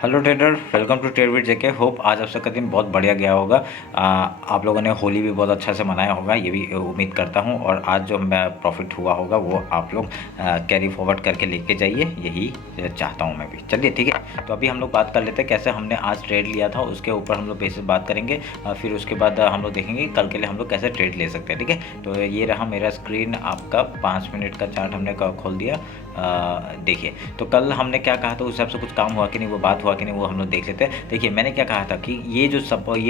Hello trader, welcome to trade with JK. होप आज आप सबका दिन बहुत बढ़िया गया होगा। आप लोगों ने होली भी बहुत अच्छा से मनाया होगा, ये भी उम्मीद करता हूँ। और आज जो मैं प्रॉफिट हुआ होगा वो आप लोग कैरी फॉरवर्ड करके लेके जाइए, यही चाहता हूँ मैं भी। चलिए ठीक है, तो अभी हम लोग बात कर लेते हैं कैसे हमने आज ट्रेड लिया था, उसके ऊपर हम लोग बेसिस बात करेंगे। फिर उसके बाद हम लोग देखेंगे कल के लिए हम लोग कैसे ट्रेड ले सकते हैं। ठीक है, तो ये रहा मेरा स्क्रीन, आपका 5 मिनट का चार्ट हमने खोल दिया। देखिए, तो कल हमने क्या कहा था, उस हिसाब से कुछ काम हुआ कि नहीं, वो बात हुआ कि नहीं, वो हम लोग देख लेते हैं। देखिए, मैंने क्या कहा था कि ये जो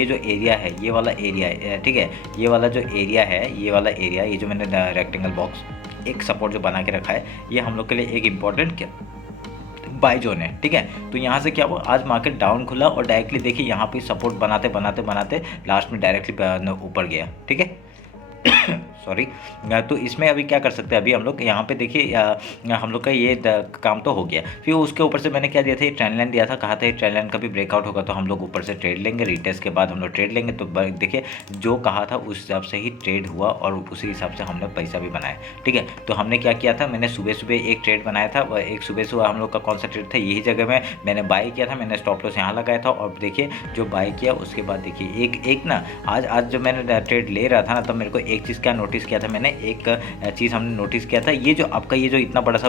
एरिया है, ये वाला एरिया है, ठीक है, ये वाला जो एरिया है, ये वाला एरिया, ये जो मैंने रेक्टेंगल बॉक्स एक सपोर्ट जो बना के रखा है, ये हम लोग के लिए एक इम्पॉर्टेंट क्या बाय जोन है। ठीक है, तो यहाँ से क्या हुआ, आज मार्केट डाउन खुला और डायरेक्टली देखिए यहाँ पे सपोर्ट बनाते बनाते बनाते लास्ट में डायरेक्टली ऊपर गया। ठीक है सॉरी। तो इसमें अभी क्या कर सकते हैं, अभी हम लोग यहाँ पे देखिए हम लोग का ये काम तो हो गया। फिर उसके ऊपर से मैंने क्या दिया था, ये ट्रेंड लाइन दिया था, कहा था ये ट्रेंड लाइन का भी ब्रेकआउट होगा तो हम लोग ऊपर से ट्रेड लेंगे, रिटेस्ट के बाद हम लोग ट्रेड लेंगे। तो देखिए जो कहा था उस हिसाब से ही ट्रेड हुआ और उसी हिसाब से हमने पैसा भी बनाया। ठीक है, तो हमने क्या किया था, मैंने सुबह सुबह एक ट्रेड बनाया था, एक सुबह हम लोग का कौन सा ट्रेड था, यही जगह में मैंने बाई किया था, मैंने स्टॉप लॉस यहाँ लगाया था। और देखिए जो बाई किया उसके बाद देखिए एक ना आज जो मैंने ट्रेड ले रहा था ना, तब मेरे को एक चीज़ क्या नोटिस किया था मैंने, एक चीज़ हमने नोटिस किया था, ये जो आपका ये जो इतना बड़ा सा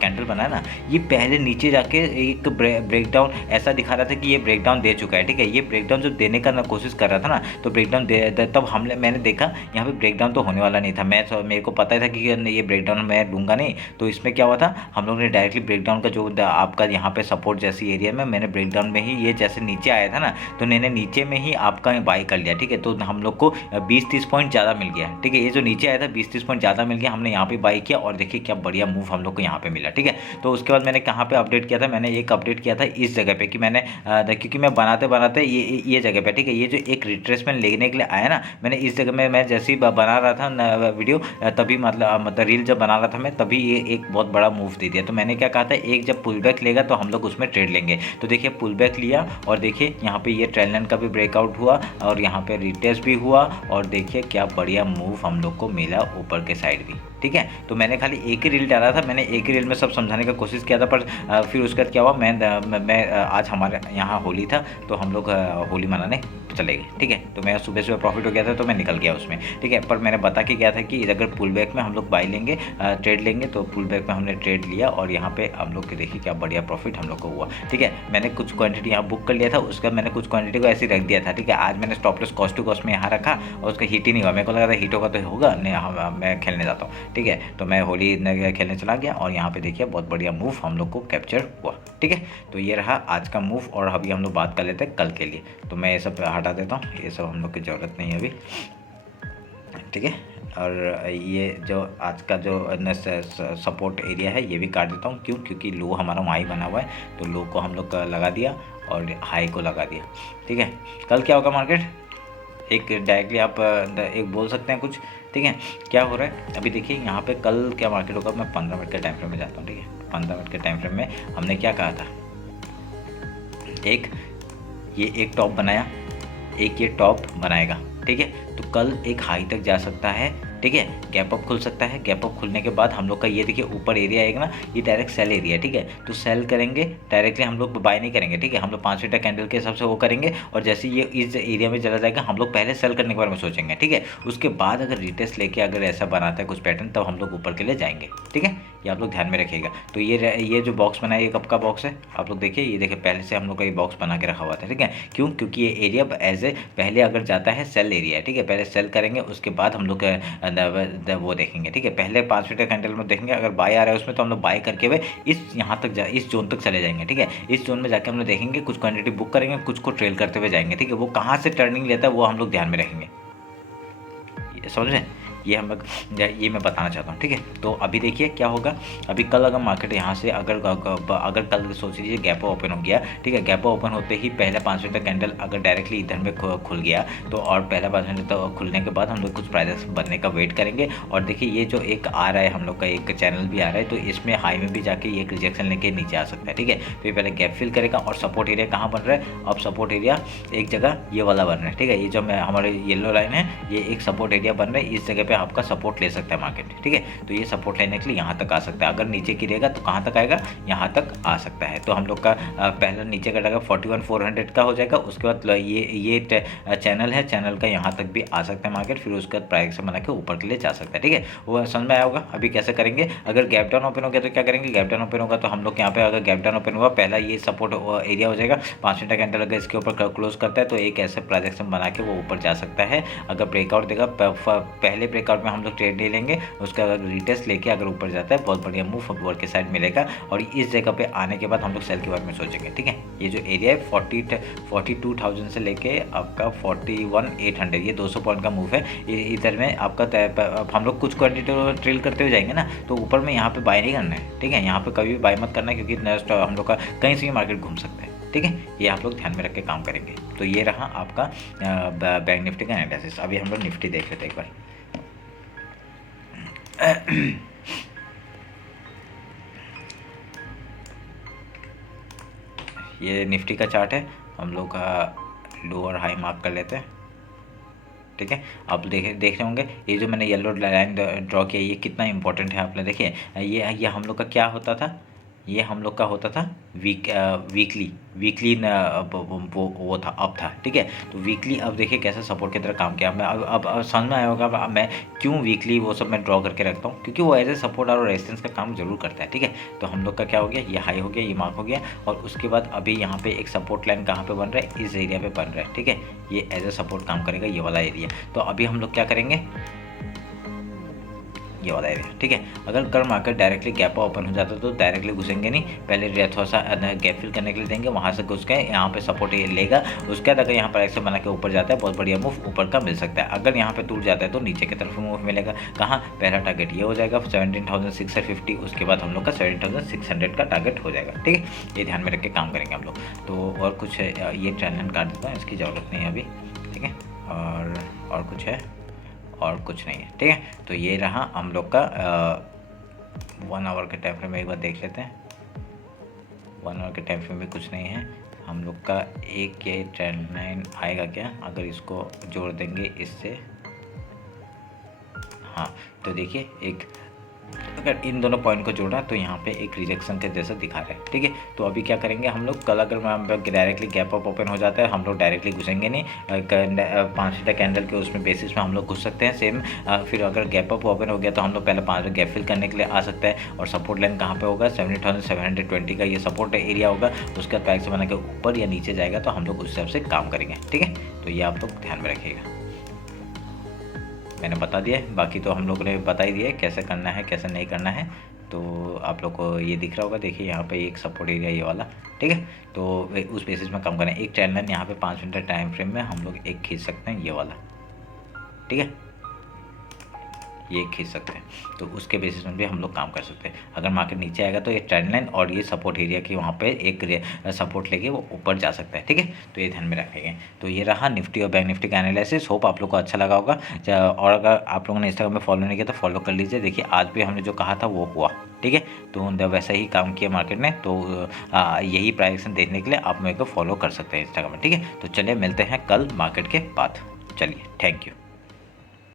कैंडल बना है ना, ये पहले नीचे जाके एक ब्रेकडाउन ऐसा दिखा रहा था कि ये ब्रेकडाउन दे चुका है। ठीक है, ये ब्रेकडाउन जो देने का ना कोशिश कर रहा था ना, तो ब्रेकडाउन तब मैंने देखा यहाँ पे ब्रेकडाउन तो होने वाला नहीं था। मेरे को पता था कि ये ब्रेकडाउन मैं लूँगा नहीं। तो इसमें क्या हुआ था, हम लोग ने डायरेक्टली ब्रेकडाउन का जो आपका यहाँ पे सपोर्ट जैसी एरिया में मैंने ब्रेकडाउन में ही ये जैसे नीचे आया था ना, तो मैंने नीचे में ही आपका बाई कर लिया। ठीक है, तो हम लोग को 20-30 पॉइंट ज़्यादा मिल गया। ठीक है, ये जो नीचे आया था 20-30 पॉइंट ज़्यादा मिल गया, हमने यहाँ पे बाई किया और देखिए क्या बढ़िया मूव हम लोग को यहाँ पे मिला। ठीक है, तो उसके बाद मैंने कहाँ पे अपडेट किया था, मैंने एक अपडेट किया था इस जगह पे कि मैंने क्योंकि मैं बनाते बनाते ये जगह पे, ठीक है, ये जो एक रिट्रेसमेंट लेने के लिए आया ना, मैंने इस जगह में मैं जैसे ही बना रहा था वीडियो, तभी मतलब रील जब बना रहा था मैं, तभी ये एक बहुत बड़ा मूव दे दिया। तो मैंने क्या कहा था, एक जब पुल बैक लेगा तो हम लोग उसमें ट्रेड लेंगे। तो देखिए पुल बैक लिया और देखिए यहाँ पे ये ट्रेंड लाइन का भी ब्रेकआउट हुआ और यहाँ पे रिटेस्ट भी हुआ और देखिए क्या बढ़िया मूव हम लोग को मिला ऊपर के साइड भी। ठीक है, तो मैंने खाली एक ही रील डाला था, मैंने एक ही रील में सब समझाने का कोशिश किया था, पर फिर उसके बाद क्या हुआ, मैं आज हमारे यहाँ होली था तो हम लोग होली मनाने चले गए। ठीक है, तो मेरा सुबह सुबह प्रॉफिट हो गया था तो मैं निकल गया उसमें। ठीक है, पर मैंने बता के गया था कि अगर पुल बैक में हम लोग बाई लेंगे, ट्रेड लेंगे, तो पुल बैक में हमने ट्रेड लिया और यहाँ पे हम लोग के देखिए क्या बढ़िया प्रॉफिट हम लोग को हुआ। ठीक है, मैंने कुछ क्वांटिटी यहाँ बुक कर लिया था, उसके बाद मैंने कुछ क्वांटिटी को ऐसे ही रख दिया था। ठीक है, आज मैंने stop loss cost to cost में यहाँ रखा और उसका हिट ही नहीं हुआ। मेरे को लगा था हिट होगा तो होगा नहीं, मैं खेलने जाता हूँ। ठीक है, तो मैं होली खेलने चला गया और यहाँ पे देखिए बहुत बढ़िया मूव हम लोग को कैप्चर हुआ। ठीक है, तो ये रहा आज का मूव और अभी हम लोग बात कर लेते हैं कल के लिए। तो मैं ये सब हटा देता हूँ, ये सब हम लोग की ज़रूरत नहीं है अभी। ठीक है, और ये जो आज का जो सपोर्ट एरिया है ये भी काट देता हूँ। क्यों, क्योंकि लो हमारा वहाँ ही बना हुआ है, तो लो को हम लोग लगा दिया और हाई को लगा दिया। ठीक है, कल क्या होगा मार्केट, एक डायरेक्टली आप एक बोल सकते हैं कुछ। ठीक है, क्या हो रहा है अभी देखिए यहाँ पे कल क्या मार्केट होगा। मैं 15 मिनट के टाइम फ्रेम में जाता हूँ। ठीक है, 15 मिनट के टाइम फ्रेम में हमने क्या कहा था, एक टॉप बनाया, एक ये टॉप बनाएगा। ठीक है, तो कल एक हाई तक जा सकता है। ठीक है, गैप अप खुल सकता है, गैप अप खुलने के बाद हम लोग का ये देखिए ऊपर एरिया आएगा ना, ये डायरेक्ट सेल एरिया है। ठीक है, तो सेल करेंगे डायरेक्टली, हम लोग बाय नहीं करेंगे। ठीक है, हम लोग 5 मिनट कैंडल के हिसाब से वो करेंगे और जैसे ये इस एरिया में चला जाएगा हम लोग पहले सेल करने के बारे में सोचेंगे। ठीक है, उसके बाद अगर रिटेस्ट लेके अगर ऐसा बनाता है कुछ पैटर्न, तब हम लोग ऊपर के लिए जाएंगे। ठीक है, ये आप लोग ध्यान में रखिएगा। तो ये जो बॉक्स बनाया, ये कब का बॉक्स है आप लोग देखिए, ये देखिए पहले से हम लोग का ये बॉक्स बना के रखा हुआ था। ठीक है, क्यों, क्योंकि ये एरिया एज ए पहले अगर जाता है सेल एरिया है। ठीक है, पहले सेल करेंगे उसके बाद हम लोग वो देखेंगे। ठीक है, पहले 5 मिनट कैंडल में देखेंगे, अगर बाय आ रहा है उसमें तो हम लोग बाय करके हुए यहाँ तक इस जोन तक चले जाएंगे। ठीक है, इस जोन में जाके हम लोग देखेंगे, कुछ क्वांटिटी बुक करेंगे, कुछ को ट्रेल करते हुए जाएंगे। ठीक है, वो कहाँ से टर्निंग लेता है वो हम लोग ध्यान में रखेंगे, समझ रहे हैं, ये मैं बताना चाहता हूँ। ठीक है, तो अभी देखिए क्या होगा, अभी कल अगर मार्केट यहाँ से अगर कल सोच लीजिए गैप ओपन हो गया। ठीक है, गैप ओपन होते ही पहले 5 मिनट तक कैंडल अगर डायरेक्टली इधर में खुल गया तो, और पहले 5 मिनट तक खुलने के बाद हम लोग कुछ प्राइजेस बनने का वेट करेंगे। और देखिए ये जो एक आ रहा है हम लोग का एक चैनल भी आ रहा है, तो इसमें हाई में भी जाके ये एक रिजेक्शन लेके नीचे आ सकता है। ठीक है, तो ये पहले गैप फिल करेगा और सपोर्ट एरिया कहाँ बन रहा है, अब सपोर्ट एरिया एक जगह ये वाला बन रहा है। ठीक है, ये जो हमारे येलो लाइन है, ये एक सपोर्ट एरिया बन रहा है, इस जगह पे आपका सपोर्ट ले सकता है मार्केट, ठीक है। तो ये सपोर्ट लेने के लिए यहाँ तक आ सकता है। अगर नीचे गिरेगा तो कहाँ तक आएगा, यहाँ तक आ सकता है। तो हम लोग का पहला नीचे का जाएगा 41,400 का हो जाएगा। उसके बाद ये चैनल है, चैनल का यहाँ तक भी आ सकता है मार्केट, फिर उसके बाद प्राइस बना के ऊपर के लिए जा सकता है, ठीक है। वो समझ में आया होगा। अभी कैसे करेंगे, अगर गैप डाउन ओपन हो गया तो क्या करेंगे, गैप डाउन ओपन होगा तो हम लोग यहाँ पे अगर गैप डाउन ओपन हुआ, पहला ये सपोर्ट एरिया हो जाएगा, 5 मिनट का कैंडल अगर इसके ऊपर क्लोज करता है तो एक ऐसे प्रोजेक्शन बना के वो ऊपर जा सकता है। अगर ब्रेकआउट देगा, पहले ब्रेकआउट में हम लोग ट्रेड ले लेंगे, उसका अगर रिटेस्ट लेके अगर ऊपर जाता है बहुत बढ़िया मूव ऊपर के साइड मिलेगा। और इस जगह पे आने के बाद हम लोग सेल के बारे में सोचेंगे, ठीक है। ये जो एरिया है 42,000 से लेके आपका 41,800, ये 200 पॉइंट का मूव है। इधर में आपका हम लोग कुछ क्वांटिटी ट्रेल करते हुए जाएंगे ना, तो ऊपर में यहाँ पे बाय नहीं करना है, ठीक है। यहाँ पे कभी भी बाय मत करना है, क्योंकि नेक्स्ट हम लोग का कहीं से भी मार्केट घूम सकता है, ठीक है। ये आप लोग ध्यान में रख के काम करेंगे। तो ये रहा आपका बैंक निफ्टी का एनालिसिस। अभी हम लोग निफ्टी देख लेते हैं एक बार। ये निफ्टी का चार्ट है, हम लोग का लोअर हाई मार्क कर लेते हैं, ठीक है। आप देख रहे होंगे ये जो मैंने येलो लाइन ड्रॉ किया, ये कितना इंपॉर्टेंट है आपने देखिए। ये हम लोग का क्या होता था, ये हम लोग का होता था वीकली वो था, अब था, ठीक है। तो वीकली अब देखिए कैसे सपोर्ट की तरह काम किया। मैं अब समझ में आया होगा अब मैं क्यों वीकली वो सब मैं ड्रॉ करके रखता हूँ, क्योंकि वो एज ए सपोर्ट और रेजिस्टेंस का काम जरूर करता है, ठीक है। तो हम लोग का क्या हो गया, ये हाई हो गया, ये मार्क हो गया, और उसके बाद अभी यहाँ पे एक सपोर्ट लाइन कहाँ पे बन रहा है, इस एरिया पे बन रहा है, ठीक है। ये एज ए सपोर्ट काम करेगा, ये वाला एरिया। तो अभी हम लोग क्या करेंगे, ये वाला एरिया, ठीक है। अगर कल मार्केट डायरेक्टली गैप ओपन हो जाता तो डायरेक्टली घुसेंगे नहीं, पहले थोड़ा सा गैप फिल करने के लिए देंगे, वहाँ से घुस के यहाँ पे सपोर्ट लेगा। उसके बाद अगर यहाँ पर ऐसे बना के ऊपर जाता है, बहुत बढ़िया मूव ऊपर का मिल सकता है। अगर यहाँ पे टूट जाता है तो नीचे की तरफ मूव मिलेगा। कहाँ, पहला टारगेट ये हो जाएगा 17,650, उसके बाद हम लोग का 17,600 का टारगेट हो जाएगा, ठीक है। ये ध्यान में रख के काम करेंगे हम लोग। तो और कुछ ये ट्रेंड काट देता हूँ, इसकी ज़रूरत नहीं है अभी, ठीक है। और कुछ है, और कुछ नहीं है, ठीक है। तो ये रहा हम लोग का 1 आवर के टाइम फ्रेम में। एक बार देख लेते हैं, 1 आवर के टाइम फ्रेम में कुछ नहीं है। हम लोग का एक ये ट्रेंड लाइन आएगा क्या, अगर इसको जोड़ देंगे इससे, हाँ तो देखिए एक, अगर इन दोनों पॉइंट को जोड़ा तो यहाँ पे एक रिजेक्शन के जैसा दिखा रहा है, ठीक है। तो अभी क्या करेंगे हम लोग, कल अगर डायरेक्टली गैप अप ओपन हो जाता है, हम लोग डायरेक्टली घुसेंगे नहीं, 5 मिनट कैंडल के उसमें बेसिस में हम लोग घुस सकते हैं सेम। फिर अगर गैप अप ओपन हो गया तो हम लोग पहले 5 गैप फिल करने के लिए आ सकता है। और सपोर्ट लाइन कहाँ पे होगा, 17,720 का ये सपोर्ट एरिया होगा। उसके बाद पैक से बना के ऊपर या नीचे जाएगा तो हम लोग उस हिसाब से काम करेंगे, ठीक है। तो ये आप लोग ध्यान में रखिएगा, मैंने बता दिया है। बाकी तो हम लोगों ने बता ही दिया है कैसे करना है कैसे नहीं करना है। तो आप लोग को ये दिख रहा होगा, देखिए यहाँ पे एक सपोर्ट एरिया ये वाला, ठीक है। तो उस बेसिस में काम करें। एक ट्रेंड लाइन यहाँ पे 5 मिनट टाइम फ्रेम में हम लोग एक खींच सकते हैं, ये वाला, ठीक है, ये खींच सकते हैं। तो उसके बेसिस में भी हम लोग काम कर सकते हैं। अगर मार्केट नीचे आएगा तो ये ट्रेंड लाइन और ये सपोर्ट एरिया की वहाँ पे एक सपोर्ट लेके वो ऊपर जा सकता है, ठीक है। तो ये ध्यान में रखेंगे। तो ये रहा निफ्टी और बैंक निफ्टी का एनालिसिस। होप आप लोग को अच्छा लगा होगा। और अगर आप लोगों ने इंस्टाग्राम में फॉलो नहीं किया तो फॉलो कर लीजिए। देखिए आज भी हमने जो कहा था वो हुआ, ठीक है। तो वैसा ही काम किया मार्केट ने। तो यही प्राइस देखने के लिए आप मेरे को फॉलो कर सकते हैं इंस्टाग्राम में, ठीक है। तो चलिए मिलते हैं कल मार्केट के बाद। चलिए, थैंक यू।